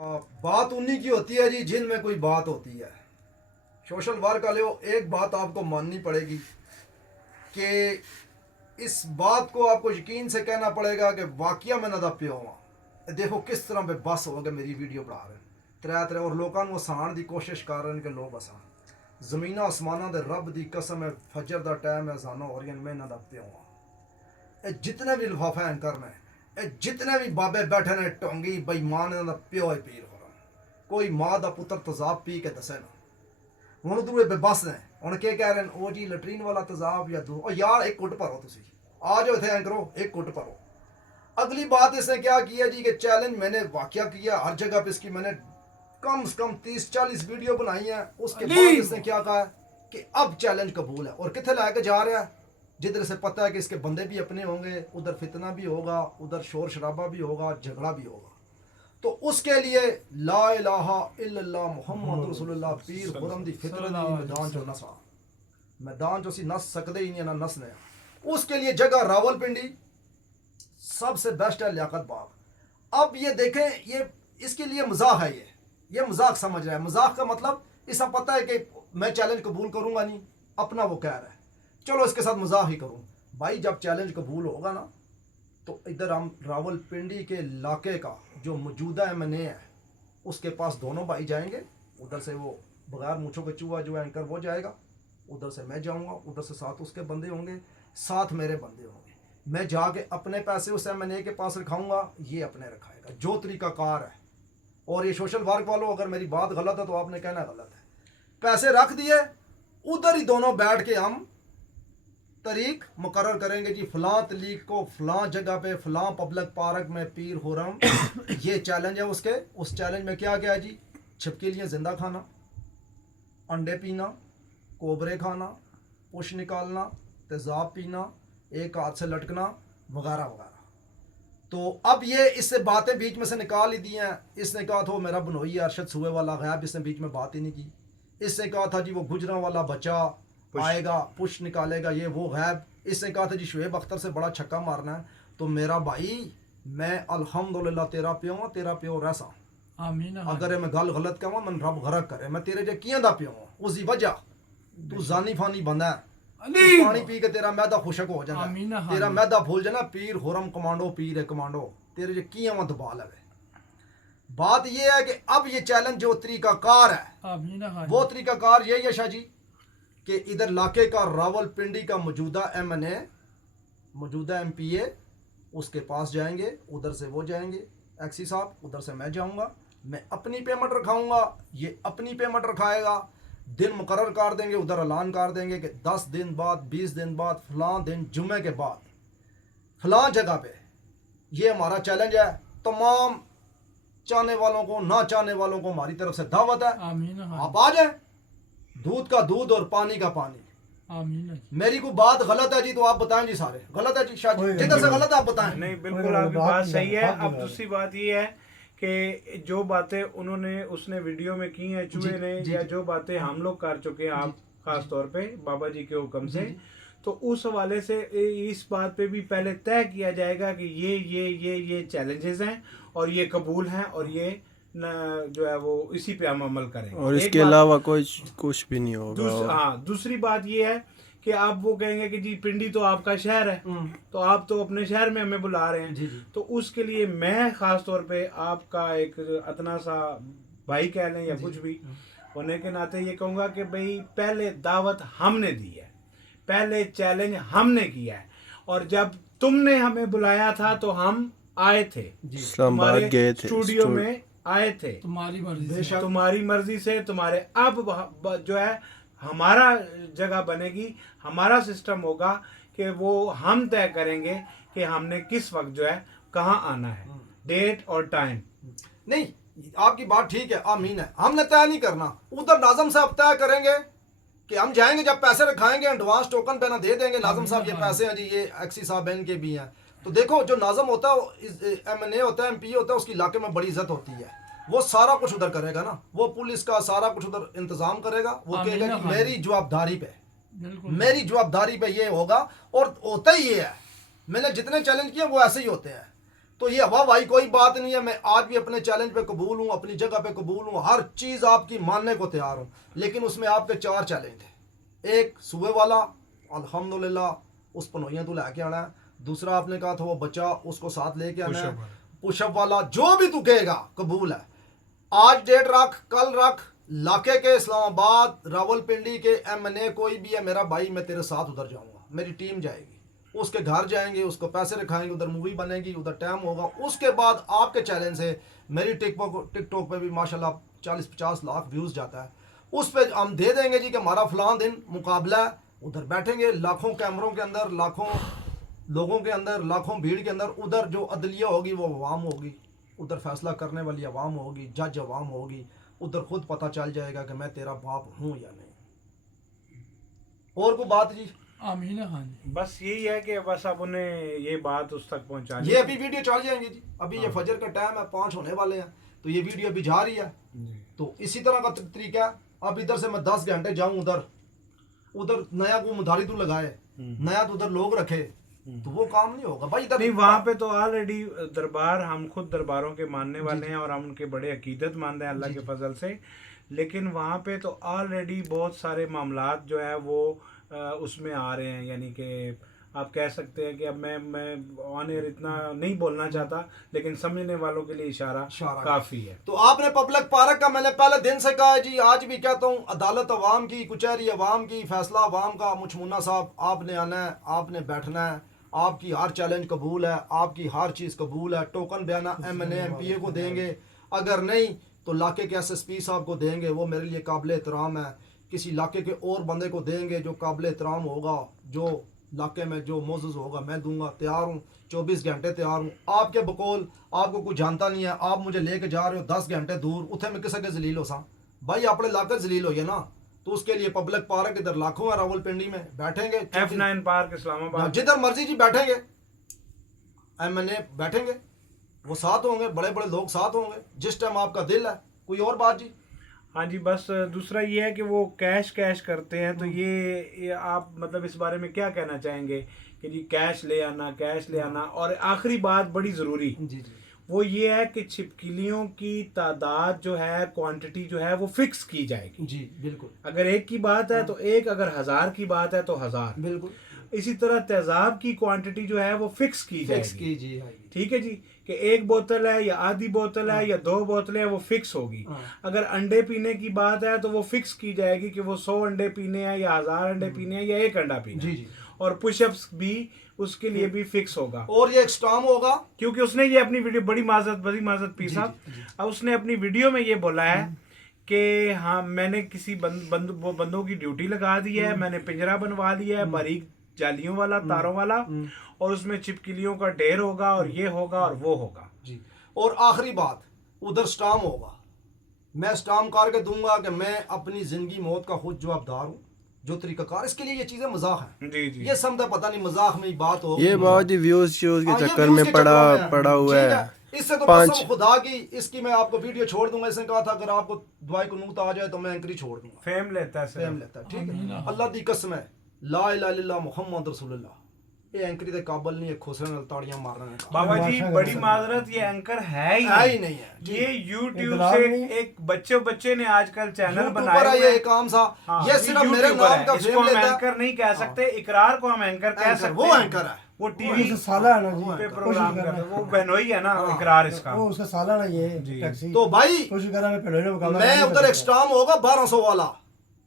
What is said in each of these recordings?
बात उन्हीं की होती है जी जिनमें कोई बात होती है। सोशल वर्क वाले एक बात आपको माननी पड़ेगी कि इस बात को आपको यकीन से कहना पड़ेगा कि वाकया में नदा प्यो हुआ देखो किस तरह पे बस हो गए मेरी वीडियो बना रहे त्रै त्रै और लोगों को हसाण की कोशिश कर रहे हैं कि लोग हसान जमीन आसमाना दे रब की कसम है फजर का टाइम है अजाना हो रही मैं नदा प्यो हुआ जितने भी लिफाफे एंकर ने जितने भी बाबे बैठे ने टोंगी बेईमान इन्हों का प्यो है पीर हो कोई माँ का पुत्र तेजाब पी के दसे ना हूँ दूए बेबस ने हूँ के कह रहे हैं ओ जी लटरीन वाला तेजाब या दो यार एक कुट भरो तुम आ जाओ इतने एंकरो एक कुट भरो। अगली बात इसने क्या किया जी कि चैलेंज मैंने वाकया किया हर जगह पे इसकी मैंने कम से कम 30-40 वीडियो बनाई है। उसके बाद इसने क्या कहा कि अब चैलेंज कबूल है और कितने लाके जा रहा है जिधर से पता है कि इसके बंदे भी अपने होंगे उधर फितना भी होगा उधर शोर शराबा भी होगा झगड़ा भी होगा। तो उसके लिए ला इलाहा इल्लल्लाह मुहम्मद रसूलुल्लाह पीर खुरम दी फितरत दी मैदान चो नसा मैदान चो सी नस सकते ही नहीं ना नसने उसके लिए जगह रावलपिंडी सबसे बेस्ट है लियाकत बाग। अब ये देखें ये इसके लिए मजाक है ये मजाक समझ रहा है। मजाक का मतलब इसे पता है कि मैं चैलेंज कबूल करूंगा नहीं अपना वो कह रहा है चलो इसके साथ मजाक ही करूँ भाई। जब चैलेंज कबूल होगा ना तो इधर हम रावलपिंडी के इलाके का जो मौजूदा MNA है उसके पास दोनों भाई जाएंगे। उधर से वो बगैर मूछों के चूहा जो एंकर वो जाएगा उधर से मैं जाऊंगा उधर से साथ उसके बंदे होंगे साथ मेरे बंदे होंगे। मैं जाके अपने पैसे उस MNA के पास रखाऊंगा ये अपने रखाएगा जो तरीकाकार है। और ये सोशल वर्क वालों अगर मेरी बात गलत है तो आपने कहना गलत है। पैसे रख दिए उधर ही दोनों बैठ के हम तारीख मुकर्रर करेंगे जी फलां तरीक को फलां जगह पे फलां पब्लिक पार्क में पीर हुरम ये चैलेंज है उसके। उस चैलेंज में क्या क्या है जी छिपकलियाँ जिंदा खाना अंडे पीना कोबरे खाना पुश निकालना तेज़ाब पीना एक हाथ से लटकना वगैरह वगैरह। तो अब ये इससे बातें बीच में से निकाल ही दी हैं। इसने कहा था मेरा बनोई अरशद सुए वाला गैब इसने बीच में बात ही नहीं की। इसने कहा था जी वो गुजरा वाला बच्चा आएगा पुश निकालेगा ये वो गैब। इसने कहा था जी शुएब अख्तर से बड़ा छक्का मारना है। तो मेरा भाई मैं अल्हम्दुलिल्लाह तेरा प्यो हूँ तेरा प्यो रैसा आमीन। अगर मैं गल गलत कहूँ मन रब गरक करे मैं तेरे जे कियां दा प्यो हूँ उसकी वजह तू जानी फानी बंदा है पानी पी के तेरा मैदा खुशक हो जाना तेरा मैदा भूल जाना पीर हुरम कमांडो पीर है कमांडो तेरे जे कियां वह दबा लवे। बात ये है कि अब ये चैलेंज जो तरीकाकार है वो तरीकाकार यही है शाह जी कि इधर इलाके का रावलपिंडी का मौजूदा MNA मौजूदा MPA उसके पास जाएंगे उधर से वो जाएंगे एक्सी साहब उधर से मैं जाऊंगा मैं अपनी पेमेंट रखाऊंगा ये अपनी पेमेंट रखाएगा। दिन मुकर्रर कर देंगे उधर ऐलान कर देंगे कि 10 दिन बाद 20 दिन बाद फलां दिन जुम्मे के बाद फलां जगह पे ये हमारा चैलेंज है। तमाम चाहने वालों को ना चाहने वालों को हमारी तरफ से दावत है आप आ जाए दूध का दूध और पानी का पानी। आमीन। मेरी कोई बात गलत है जी तो आप बताएं जी सारे गलत है जी शाह जी जिधर से गलत है आप बताएं। नहीं बिल्कुल आपकी बात सही है। अब दूसरी बात ये है कि जो बातें उन्होंने उसने वीडियो में की हैं चूहे ने या जो बातें हम लोग कर चुके हैं आप खास तौर पे बाबा जी के हुक्म से तो उस हवाले से इस बात पे भी पहले तय किया जाएगा कि ये चैलेंजेस हैं और ये कबूल हैं और ये जो है वो इसी पे हम अमल करेंगे और इसके अलावा कोई कुछ भी नहीं होगा। हाँ दूसरी बात ये है कि आप वो कहेंगे कि जी पिंडी तो आपका शहर है तो आप तो अपने शहर में हमें बुला रहे हैं जी। तो उसके लिए मैं खास तौर पे आपका एक अतना सा भाई कह लें या कुछ भी होने के नाते ये कहूँगा कि भाई पहले दावत हमने दी है पहले चैलेंज हमने किया है और जब तुमने हमें बुलाया था तो हम आए थे इस्लामाबाद गए थे स्टूडियो में आए थे तुम्हारी मर्जी से तुम्हारे अब जो है हमारा जगह बनेगी हमारा सिस्टम होगा कि वो हम तय करेंगे कि हमने किस वक्त जो है कहाँ आना है डेट और टाइम। नहीं आपकी बात ठीक है आमीन है हमने तय नहीं करना उधर नाजम साहब तय करेंगे कि हम जाएंगे जब पैसे रखाएंगे एडवांस टोकन पे ना दे देंगे नाजम साहब ये पैसे हैं जी ये एक्सी साहब बैंक के भी हैं। तो देखो जो नाजम होता है MNA होता है MPA होता है उसकी इलाके में बड़ी इज्जत होती है वो सारा कुछ उधर करेगा ना वो पुलिस का सारा कुछ उधर इंतजाम करेगा वो कहेगा कि मेरी जवाबदारी पे ये होगा और होता ही ये है। मैंने जितने चैलेंज किए वो ऐसे ही होते हैं तो ये हवा भाई कोई बात नहीं है। मैं आज भी अपने चैलेंज पे कबूल हूँ, अपनी जगह पे कबूल हूँ, हर चीज़ आपकी मानने को तैयार हूँ। लेकिन उसमें आपके 4 चैलेंज थे। एक सुबह वाला अल्हम्दुलिल्लाह उस पनोइयाँ तो लेके आना है। दूसरा आपने कहा था वो बच्चा, उसको साथ लेके आना है। पुशअप वाला जो भी तू कहेगा कबूल है। आज डेट रख, कल रख, लाके के इस्लामाबाद रावलपिंडी के MNA कोई भी है मेरा भाई, मैं तेरे साथ उधर जाऊँगा, मेरी टीम जाएगी, उसके घर जाएंगे, उसको पैसे रखाएंगे, उधर मूवी बनेगी, उधर टाइम होगा। उसके बाद आपके चैलेंज से मेरी टिकटॉक पे भी माशाल्लाह 40-50 लाख व्यूज़ जाता है, उस पर हम दे देंगे जी कि हमारा फलां दिन मुकाबला है। उधर बैठेंगे लाखों कैमरों के अंदर, लाखों लोगों के अंदर, लाखों भीड़ के अंदर। उधर जो अदलिया होगी वो अवाम होगी, उधर फैसला करने वाली अवाम होगी, जज अवाम होगी। उधर खुद पता चल जाएगा कि मैं तेरा बाप हूँ या नहीं। और कोई बात जी? आमीन खान जी। बस यही है कि बस अब उन्हें ये बात उस तक पहुंचानी। ये अभी वीडियो चल जाएंगे जी, अभी ये फजर का टाइम है, 5 होने वाले हैं, तो ये वीडियो अभी जा रही है। तो इसी तरह का तरीका है। अब इधर से मैं 10 घंटे जाऊं उधर नया को मुधारी तो लगाए, नया तो उधर लोग रखे, तो वो काम नहीं होगा भाई। इधर नहीं, वहाँ पे तो ऑलरेडी दरबार, हम खुद दरबारों के मानने वाले हैं और हम उनके बड़े अकीदत मानते हैं अल्लाह के फजल से। लेकिन वहाँ पे तो ऑलरेडी बहुत सारे मामलात जो है वो उसमें आ रहे हैं। यानी कि आप कह सकते हैं कि अब मैं ऑन एयर इतना नहीं बोलना चाहता, लेकिन समझने वालों के लिए इशारा काफ़ी है। तो आपने पब्लिक पार्क का मैंने पहले दिन से कहा है जी, आज भी कहता हूँ, अदालत अवाम की, कचहरी अवाम की, फैसला अवाम का। मुचमुन्ना साहब आपने आना है, आपने बैठना है, आपकी हर चैलेंज कबूल है, आपकी हर चीज़ कबूल है। टोकन बयाना MNA MPA को देंगे, अगर नहीं तो इलाके के SSP साहब को देंगे, वो मेरे लिए काबिल एहतराम है। किसी इलाके के और बंदे को देंगे जो काबिल एहतराम होगा, जो इलाके में जो मोज़ होगा, मैं दूंगा। तैयार हूँ, 24 घंटे तैयार हूँ। आपके बकौल आपको कुछ जानता नहीं है, आप मुझे लेके जा रहे हो 10 घंटे दूर, उथे में किसी के जलील हो सा भाई, अपने इलाके जलील हो ना। तो उसके लिए पब्लिक पार्क इधर लाखों है, रावलपिंडी में बैठेंगे, F9 पार्क इस्लामाबाद, जिधर मर्जी जी बैठेंगे, MNA बैठेंगे, वो साथ होंगे, बड़े बड़े लोग साथ होंगे, जिस टाइम आपका दिल है। कोई और बात जी? हाँ जी, बस दूसरा ये है कि वो कैश करते हैं, तो ये आप मतलब इस बारे में क्या कहना चाहेंगे कि जी कैश ले आना। और आखिरी बात बड़ी ज़रूरी जी, वो ये है कि छिपकलियों की तादाद जो है, क्वांटिटी जो है वो फिक्स की जाएगी जी, बिल्कुल। अगर एक की बात है तो एक, अगर 1000 की बात है तो 1000, बिल्कुल। इसी तरह तेजाब की क्वांटिटी जो है वो फिक्स की जाएगी। ठीक है जी, कि एक बोतल है या आधी बोतल है या 2 बोतलें हैं, वो फिक्स होगी। अगर अंडे पीने की बात है तो वो फिक्स की जाएगी कि वो 100 अंडे पीने हैं या 1000 अंडे पीने हैं या 1 अंडा पीना है। और पुशअप्स भी उसके लिए भी फिक्स होगा, और ये एक्सट्राम होगा, क्योंकि उसने ये अपनी वीडियो, बड़ी माजरत पी साहब, अब उसने अपनी वीडियो में ये बोला है कि हाँ मैंने किसी बंदों की ड्यूटी लगा दी है, मैंने पिंजरा बनवा लिया है बारीक जालियों वाला, तारों वाला, और उसमें छिपकलियों का ढेर होगा और ये होगा और वो होगा जी। और आखिरी बात, उधर स्टाम होगा, मैं स्टाम करके दूंगा कि मैं अपनी जिंदगी मौत का खुद जवाबदार हूँ, जो तरीकाकार। इसके लिए ये चीजें मजाक है जी। ये समझा, पता नहीं मजाक में ही बात हो, ये बहुत ही व्यूज के चक्कर में पड़ा हुआ है। इससे तो कसम खुदा की, इसकी मैं आपको वीडियो छोड़ दूंगा। इसने कहा था अगर आपको दवाई को नूत आ जाए तो मैं एंकरी छोड़ दूंगा। फेम लेता है, ठीक है। अल्लाह दी कसम है, ला इलाहा इल्लल्लाह मुहम्मद रसूलुल्लाह, ये एंकरी दे काबिल नहीं है खुसरे नाल ताड़ियां मारने का। बाबा जी बड़ी माजरत, ये एंकर है ही नहीं है। ये YouTube से एक बच्चे ने आजकल चैनल बनाया है, ये काम सा, ये सिर्फ मेरे नाम का फेम लेता है। एंकर नहीं कह सकते, इकरार को हम एंकर कह सकते हैं। वो एंकर है, वो टीवी साला है ना जी, पे प्रोग्राम करता है, वो बहनोई है ना, इकरार इसका, वो उसका साला ना ये टैक्सी। तो भाई कोशिश कर रहा मैं पहले मुकाबला, मैं उधर एक्सट्राम होगा 1200 वाला,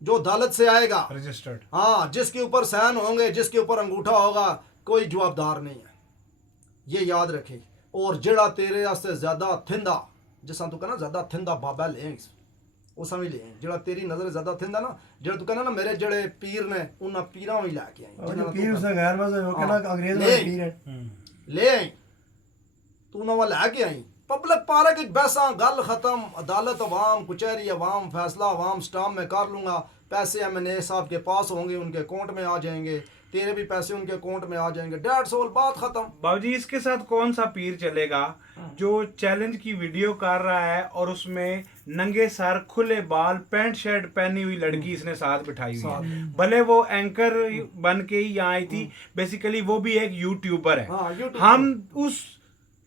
जो अदालत से आएगा रजिस्टर्ड, हाँ, जिसके ऊपर साइन होंगे, जिसके ऊपर अंगूठा होगा, कोई जवाबदार नहीं है, ये याद रखे। और जड़ा तेरे वास्ते ज्यादा थिंदा, जिसा तू कहना ज्यादा थिंदा बाबा ले, वो समझ ले, जड़ा तेरी नजर ज्यादा थिंदा ना, जड़ा तू कहना ना मेरे जड़े पीर ने, उन्हें पीरा ही लैके आई, पीर से गैर मज़हब हो कहना अंग्रेज वाले पीर है, ले आई तू नवा लैके आई। पब्लिक पार्क बैसा, गल खत्म, अदालत अवाम, कचहरी अवाम, फैसला अवाम, स्टाम में कर लूंगा, पैसे MNA साहब के पास होंगे, उनके अकाउंट में आ जाएंगे, तेरे भी पैसे उनके अकाउंट में आ जाएंगे, 150 बात खत्म। बाबूजी इसके साथ कौन सा पीर चलेगा जो चैलेंज की वीडियो कर रहा है और उसमें नंगे सर, खुले बाल, पैंट शर्ट पहनी हुई लड़की इसने साथ बिठाई हुई है, भले वो एंकर बन के ही यहाँ आई थी, बेसिकली वो भी एक यूट्यूबर है। हम उस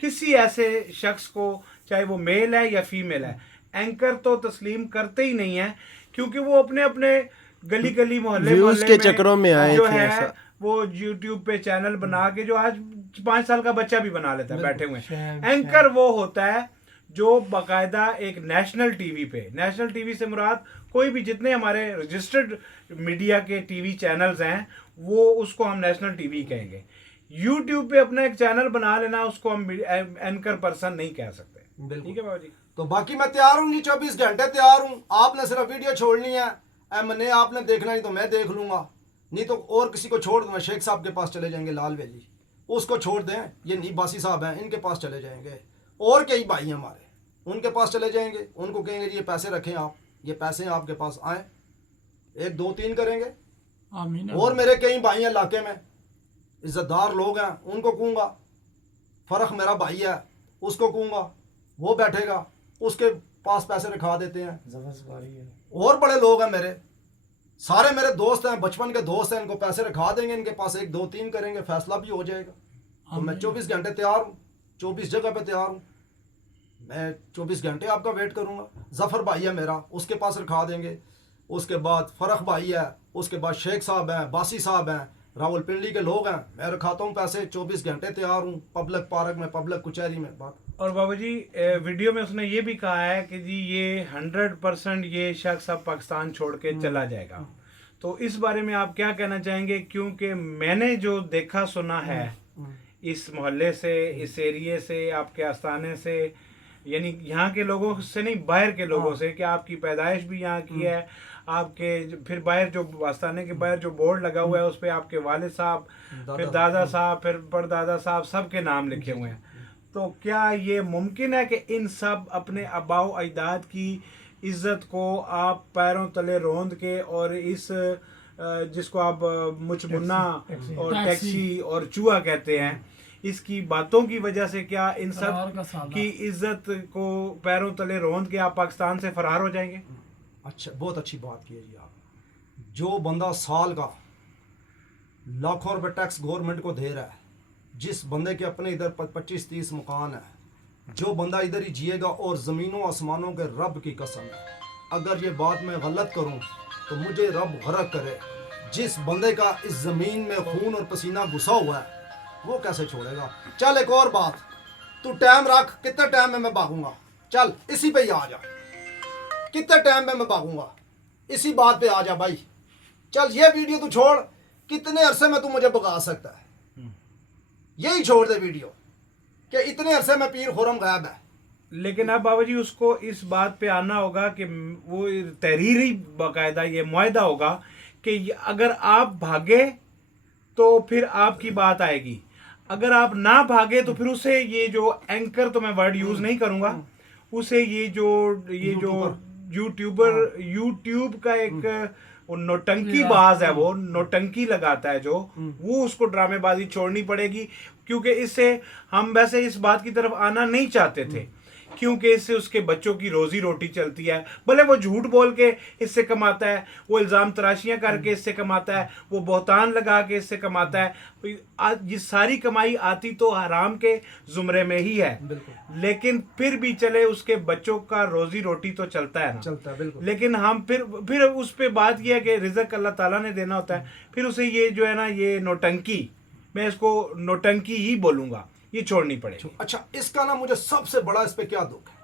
किसी ऐसे शख्स को, चाहे वो मेल है या फीमेल है, एंकर तो तस्लीम करते ही नहीं है, क्योंकि वो अपने अपने गली गली मोहल्ले व्यूज मोहल्ले के में चक्करों में आए जो थे है ऐसा। वो यूट्यूब पे चैनल बना के, जो आज 5 साल का बच्चा भी बना लेता है बैठे हुए। एंकर वो होता है जो बाकायदा एक नेशनल टीवी पे, नेशनल टीवी से मुराद कोई भी जितने हमारे रजिस्टर्ड मीडिया के टीवी चैनल्स हैं वो, उसको हम नेशनल टीवी कहेंगे। यूट्यूब पे अपना एक चैनल बना लेना, उसको हम एंकर पर्सन नहीं कह सकते। ठीक है बाबा जी। तो बाकी मैं तैयार हूँ जी, 24 घंटे तैयार हूँ। आपने सिर्फ वीडियो छोड़नी है, मैंने आपने देखना नहीं तो मैं देख लूँगा, नहीं तो और किसी को छोड़ दूँगा। शेख साहब के पास चले जाएंगे, लाल वैली, उसको छोड़ दें। ये नहीं बासी साहब हैं, इनके पास चले जाएंगे, और कई भाई हैं हमारे, उनके पास चले जाएंगे। उनको कहेंगे ये पैसे रखें आप, ये पैसे आपके पास आए, 1 2 3 करेंगे। और मेरे कई भाई हैं इलाके में, इज्जतदार लोग हैं, उनको कहूँगा। फ़र्क मेरा भाई है, उसको कहूँगा, वो बैठेगा, उसके पास पैसे रखा देते हैं। और बड़े लोग हैं मेरे, सारे मेरे दोस्त हैं, बचपन के दोस्त हैं, इनको पैसे रखा देंगे, इनके पास 1 2 3 करेंगे, फैसला भी हो जाएगा। तो मैं 24 घंटे तैयार हूँ, 24 जगह पे तैयार हूँ। मैं 24 घंटे आपका वेट करूँगा। जफ़र भाई है मेरा, उसके पास रखा देंगे। उसके बाद फ़रख भाई है, उसके बाद शेख साहब हैं, बासी साहब हैं, रावलपिंडी के लोग हैं, मैं रखाता हूँ पैसे। 24 घंटे तैयार हूँ, पब्लिक पार्क में, पब्लिक कचहरी में। बात और बाबा जी वीडियो में उसने ये भी कहा है कि जी ये 100% ये शख्स अब पाकिस्तान छोड़ के चला जाएगा। तो इस बारे में आप क्या कहना चाहेंगे? क्योंकि मैंने जो देखा सुना है इस मोहल्ले से, इस एरिए से, आपके आस्थाने से, यानी यहाँ के लोगों से नहीं, बाहर के लोगों से, कि आपकी पैदाइश भी यहाँ की है, आपके फिर बाहर जो आस्थाने के बाहर जो बोर्ड लगा हुआ है उस पर आपके वालिद साहब, फिर दादा साहब, फिर परदादा साहब, सबके नाम लिखे हुए हैं। तो क्या ये मुमकिन है कि इन सब अपने आबाओ अजदाद की इज्जत को आप पैरों तले रोंद के, और इस जिसको आप मुचमुन्ना और टैक्सी और चूहा कहते हैं, इसकी बातों की वजह से क्या इन सब की इज्जत को पैरों तले रोंद के आप पाकिस्तान से फरार हो जाएंगे? अच्छा, बहुत अच्छी बात की है जी आप। जो बंदा साल का लाखों रुपए टैक्स गवर्नमेंट को दे रहा है, जिस बंदे के अपने इधर 25-30 मकान है, जो बंदा इधर ही जिएगा, और ज़मीनों आसमानों के रब की कसम है, अगर ये बात मैं गलत करूं तो मुझे रब गरक करे। जिस बंदे का इस ज़मीन में खून और पसीना घुसा हुआ है वो कैसे छोड़ेगा? चल एक और बात, तू टाइम रख, कितने टाइम में मैं भागूंगा? चल इसी पे ही आ जा, कितने टाइम में मैं भागूंगा, इसी बात पे आ जा भाई। चल ये वीडियो तू छोड़, कितने अरसे में तू मुझे भगा सकता है? यही छोड़ दे वीडियो कि इतने अरसे में पीर खुरम गायब है। लेकिन अब बाबा जी उसको इस बात पे आना होगा कि वो तहरीर ही बाकायदा ये मुआहदा होगा कि अगर आप भागे तो फिर आपकी बात आएगी, अगर आप ना भागे तो फिर उसे ये जो एंकर, तो मैं वर्ड यूज नहीं करूंगा, उसे ये जो यूट्यूब का एक नोटंकी बाज है, वो नोटंकी लगाता है जो, वो उसको ड्रामेबाजी छोड़नी पड़ेगी। क्योंकि इससे हम वैसे इस बात की तरफ आना नहीं चाहते थे, क्योंकि इससे उसके बच्चों की रोजी रोटी चलती है। भले वो झूठ बोल के इससे कमाता है, वो इल्ज़ाम तराशियां करके इससे कमाता है, वो बहतान लगा के इससे कमाता है, ये सारी कमाई आती तो हराम के जुमरे में ही है। लेकिन फिर भी चले, उसके बच्चों का रोजी रोटी तो चलता है ना, चलता है बिल्कुल। लेकिन हम फिर उस पे बात यह है कि रिज़्क अल्लाह ताला ने देना होता है। फिर उसे ये जो है ना, ये नोटंकी, मैं इसको नोटंकी ही बोलूंगा, ये छोड़नी पड़ेगी। अच्छा, इसका ना मुझे सबसे बड़ा इस पे क्या दुख है,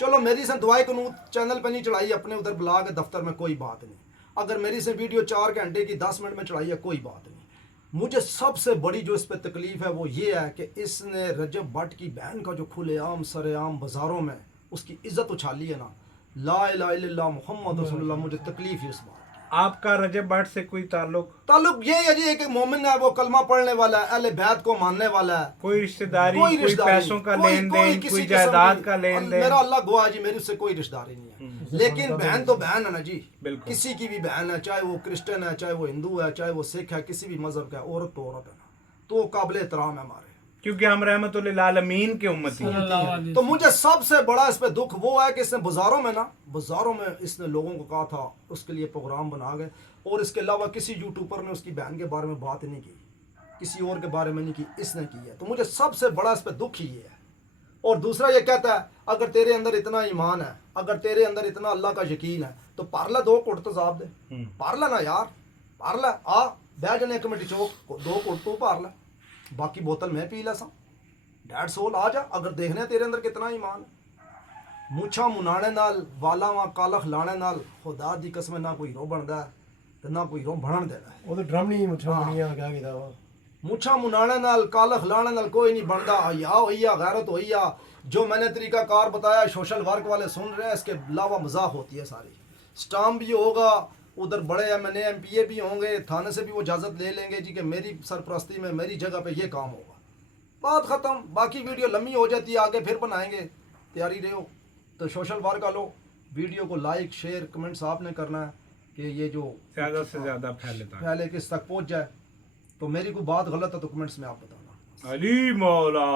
चलो मेरी से दुआई कनूत चैनल पे नहीं चढ़ाई, अपने उधर बुला के दफ्तर में, कोई बात नहीं। अगर मेरी से वीडियो 4 घंटे की 10 मिनट में चढ़ाई है, कोई बात नहीं। मुझे सबसे बड़ी जो इस पे तकलीफ है वो ये है कि इसने रजब भट्ट की बहन का जो खुलेआम सरेआम बाज़ारों में उसकी इज्जत उछाली है ना, ला इलाहा इल्लल्लाह मुहम्मद रसूलुल्लाह, मुझे तकलीफ है इस बात। आपका रजब भट्ट से कोई ताल्लुक ये है जी, एक मोमिन है, वो कलमा पढ़ने वाला है, अहले बैत को मानने वाला है, कोई रिश्तेदारी, कोई पैसों का लेन देन, कोई जायदाद का लेन देन, मेरा अल्लाह गवाह जी, मेरी उससे कोई रिश्तेदारी नहीं है। लेकिन बहन तो बहन है ना जी, किसी की भी बहन है, चाहे वो क्रिश्चियन है, चाहे वो हिंदू है, चाहे वो सिख है, किसी भी मजहब का, औरत तो औरत है ना, तो काबिल एहतराम है हमारे, क्योंकि हम रहमतुल आलमीन के उम्मती हैं। तो मुझे सबसे बड़ा इस पे दुख वो है कि इसने बाजारों में ना, बाजारों में इसने लोगों को कहा था, उसके लिए प्रोग्राम बना गए, और इसके अलावा किसी यूट्यूबर ने उसकी बहन के बारे में बात नहीं की, किसी और के बारे में नहीं की, इसने की है। तो मुझे सबसे बड़ा इस पे दुख ही ये है और दूसरा ये कहता है अगर तेरे अंदर इतना ईमान है, अगर तेरे अंदर इतना अल्लाह का यकीन है तो पारला 2 घुट तो साहब दे, पारला ना यार, पारला आ बह जने कमेटी चौक 2 घुट तू पारला, बाकी बोतल मैं पी ला सा। डैड सोल आ जा, अगर देखने तेरे अंदर कितना ईमान है। मुछा मुनाने नाल वाला वा काला खिलाने नाल खुदा दी कसम ना कोई हीरो बनदा है ते ना कोई हीरो बनन देना है। वो तो ड्रम नहीं मुझे दुनिया क्या किया वो मुछा मुनाने नाल काला खिलाने नाल कोई नहीं बनता। या होइया गैरत होइया, जो मैंने तरीका कार बताया सोशल वर्क वाले सुन रहे हैं, इसके अलावा मजाक होती है सारी। स्टाम्प भी होगा, उधर बड़े MNA MPA भी होंगे, थाने से भी वो इजाज़त ले लेंगे जी कि मेरी सरपरस्ती में मेरी जगह पे ये काम होगा, बात ख़त्म। बाकी वीडियो लंबी हो जाती है, आगे फिर बनाएंगे, तैयारी रहो। तो सोशल वर्क वालों, वीडियो को लाइक शेयर कमेंट्स आपने करना है कि ये जो ज़्यादा से ज़्यादा फैले किस तक पहुँच जाए। तो मेरी कोई बात गलत है तो कमेंट्स में आप बताना। अली मौला।